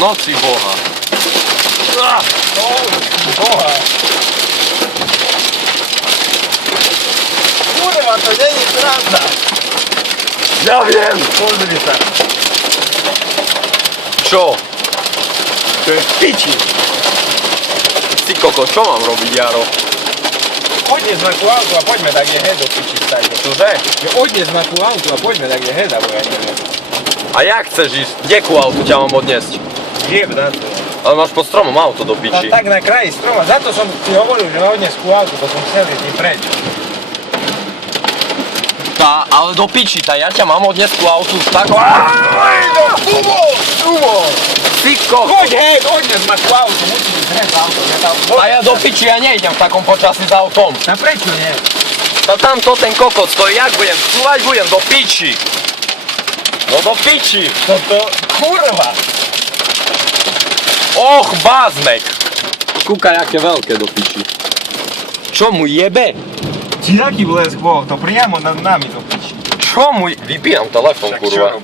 noci Boha. Boha. Kurva, to není sranda. Ja viem. Pozri sa. Čo? To je v piči. Ty koko, čo mám robiť, Jaro? Odnes ma ku autu a poďme tak je head do piči stať. Čože? Odnes ma ku autu a poďme tak je head, alebo ja neviem. A jak chceš ísť? Kde ku autu ťa mám odniesť? Jeb na to. Ale máš pod stromom auto do piči. Tak na kraji stroma, zato som ti hovoril, že ma odnes ku autu, bo som chcel ísť preč. Tá, ale do piči, tá, ja ťa mám odniesť ku autu tak... Sumo! Ty koko! Choď head, odnes ma ku autu, musím ísť head auto. A ja do piči, ja nejdem v takom počasí s autom. A prečo nie? A tamto ten kokot stojí, jak budem? Cúvať budem, do piči. No do piči. Toto, kurva! Och, bázmek. Kúkaj, aké veľké do piči. Čo mu jebe? Či taký blesk bol, to priamo nad nami do piči. Čo mu... Vypínam telefón, kurva.